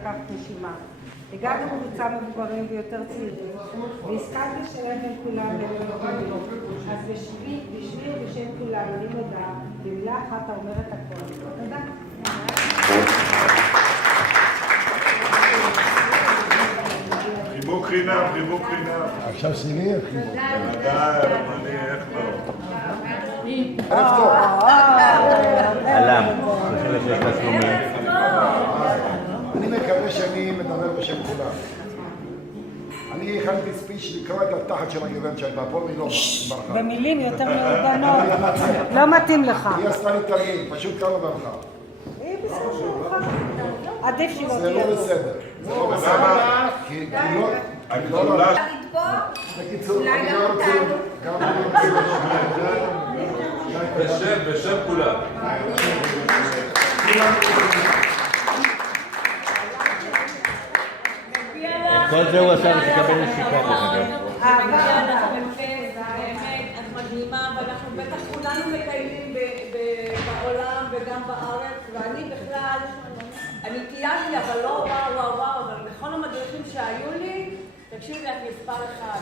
לקחת נשימה. הגענו קבוצה מבוגרים ויותר צעירים, והסכמתי לשלם בין כולם וללמדים. אז בשביל ובשם כולם אני מודה, במילה אחת האומרת הכל. תודה. חיבוק חינם, חיבוק חינם. עכשיו שיני? בוודאי, אני איך לא. ערב טוב. אהלן, חושב שיש תשלומים. אני מקווה שאני מדבר בשם כולם. אני הכנתי ספיץ' לקרוא את התחת של הגברת שהייתה פה, והיא לא ברכה. במילים יותר מעודנות. לא מתאים לך. היא עשתה לי תרגיל, פשוט קמה ברכה. היא בסדר שלך. עדיף שלא זה תהיה. לא בסדר. זה לא בסדר. כי לא... בקיצור, אני לא רוצה... גם אני רוצה... בשם כולם. כל זה הוא עשה ושקבל נשיקה בחדר. באמת, את מדהימה, ואנחנו בטח כולנו מטיילים בעולם וגם בארץ, ואני בכלל, אני טיילתי, אבל לא וואו, אבל בכל המדריכים שהיו לי, תקשיבי, את מספר אחד.